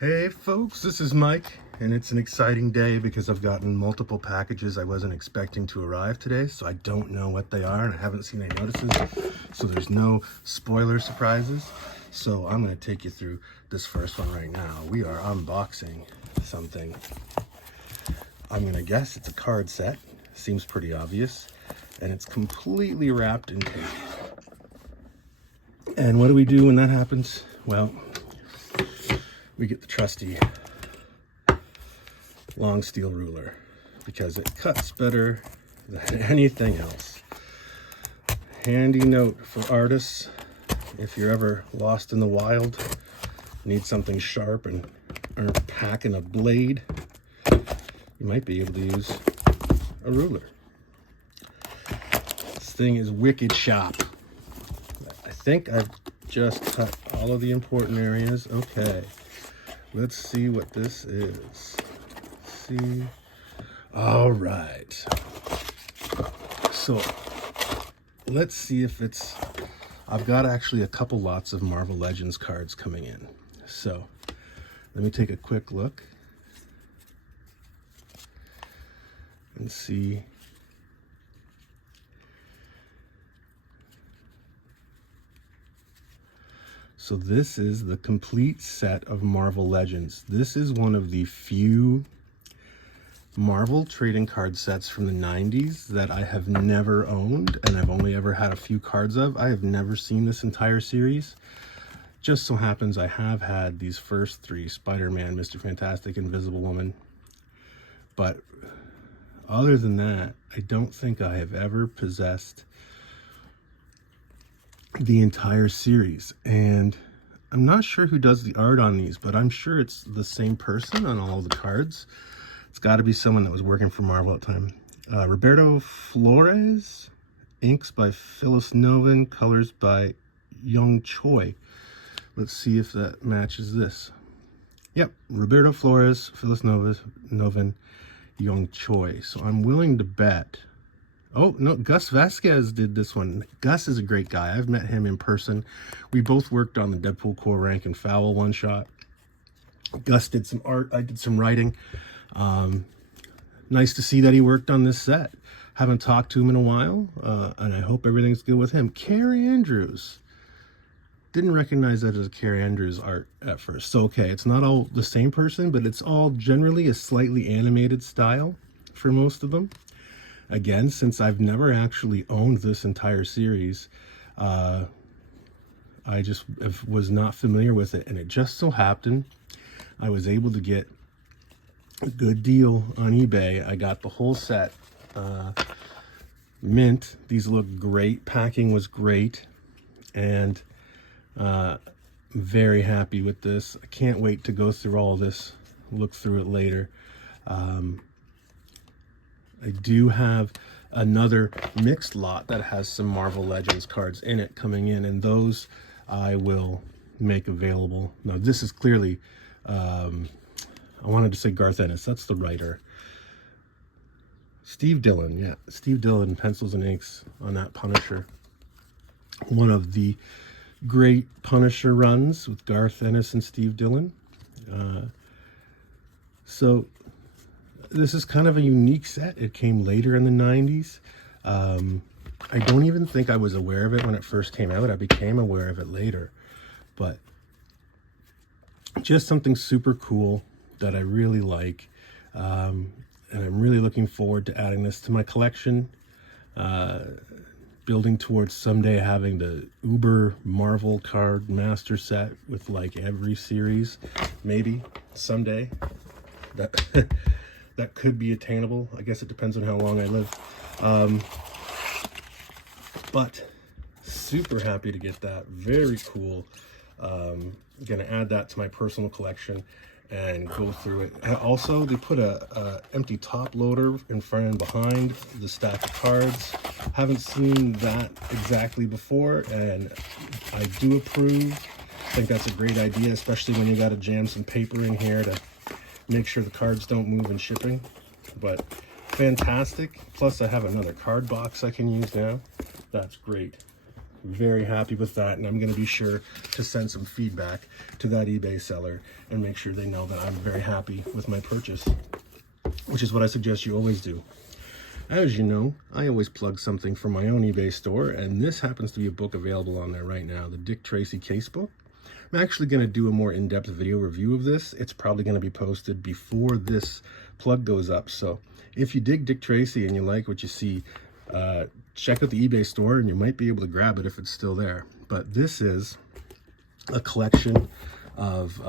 Hey folks, this is Mike, and it's an exciting day because I've gotten multiple packages I wasn't expecting to arrive today, so I don't know what they are and I haven't seen any notices, so there's no spoiler surprises. So I'm going to take you through this first one right now. We are unboxing something. I'm going to guess it's a card set. Seems pretty obvious, and it's completely wrapped in tape. And what do we do when that happens? Well, we get the trusty long steel ruler because it cuts better than anything else. Handy note for artists: if you're ever lost in the wild, need something sharp and aren't packing a blade, you might be able to use a ruler. This thing is wicked sharp. I think I've just cut all of the important areas. Okay. Let's see what this is. See. All right. So let's see if it's, I've got actually a couple lots of Marvel Legends cards coming in. So let me take a quick look and see. So this is the complete set of Marvel Legends. This is one of the few Marvel trading card sets from the 90s that I have never owned, and I've only ever had a few cards of. I have never seen this entire series. Just so happens I have had these first three: Spider-Man, Mr. Fantastic, Invisible Woman. But other than that, I don't think I have ever possessed the entire series, and I'm not sure who does the art on these, but I'm sure it's the same person on all the cards. It's got to be someone that was working for Marvel at the time. Roberto Flores, inks by Phyllis Novin, colors by Young Choi. Let's see if that matches this. Yep, Roberto Flores, Phyllis Novin, Young Choi. So I'm willing to bet. Oh, no, Gus Vasquez did this one. Gus is a great guy. I've met him in person. We both worked on the Deadpool Core Rank and Foul one-shot. Gus did some art. I did some writing. Nice to see that he worked on this set. Haven't talked to him in a while, and I hope everything's good with him. Carrie Andrews. Didn't recognize that as a Carrie Andrews art at first. So, okay, it's not all the same person, but it's all generally a slightly animated style for most of them. Again, since I've never actually owned this entire series, I just was not familiar with it. And it just so happened I was able to get a good deal on eBay. I got the whole set. Mint. These look great. Packing was great. And very happy with this. I can't wait to go through all this, look through it later. I do have another mixed lot that has some Marvel Legends cards in it coming in, and those I will make available. Now, this is clearly, I wanted to say Garth Ennis. That's the writer. Steve Dillon, yeah. Steve Dillon, pencils and inks on that Punisher. One of the great Punisher runs with Garth Ennis and Steve Dillon. So this is kind of a unique set. It came later in the 90s. I don't even think I was aware of it when it first came out. I became aware of it later. But just something super cool that I really like. And I'm really looking forward to adding this to my collection. Building towards someday having the Uber Marvel card master set with like every series. Maybe someday. That could be attainable. I guess it depends on how long I live. But super happy to get that. Very cool. Gonna add that to my personal collection and go through it. And also, they put a empty top loader in front and behind the stack of cards. Haven't seen that exactly before, and I do approve. I think that's a great idea, especially when you got to jam some paper in here to make sure the cards don't move in shipping. But fantastic. Plus I have another card box I can use now. That's great. very happy with that, and I'm going to be sure to send some feedback to that eBay seller and make sure they know that I'm very happy with my purchase, which is what I suggest you always do. As you know, I always plug something from my own eBay store, and this happens to be a book available on there right now, the Dick Tracy Case Book. I'm actually going to do a more in-depth video review of this. It's probably going to be posted before this plug goes up. So if you dig Dick Tracy and you like what you see, check out the eBay store and you might be able to grab it if it's still there. But this is a collection of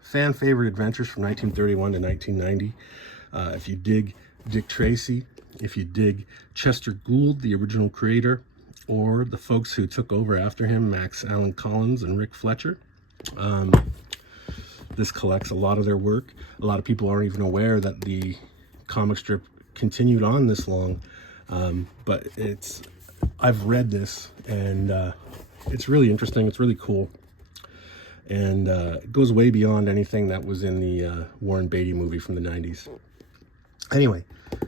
fan favorite adventures from 1931 to 1990. If you dig Dick Tracy, if you dig Chester Gould, the original creator, or the folks who took over after him, Max Allan Collins and Rick Fletcher, this collects a lot of their work. A lot of people aren't even aware that the comic strip continued on this long, but I've read this, and it's really interesting. It's really cool, and it goes way beyond anything that was in the Warren Beatty movie from the 90s. Anyway,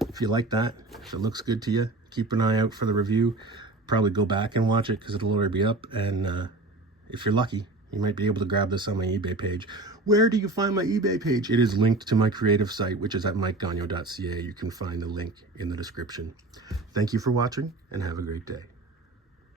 if you like that, if it looks good to you, keep an eye out for the review. Probably go back and watch it because it'll already be up. And if you're lucky, you might be able to grab this on my eBay page. Where do you find my eBay page? It is linked to my creative site, which is at mikegagno.ca. You can find the link in the description. Thank you for watching, and have a great day.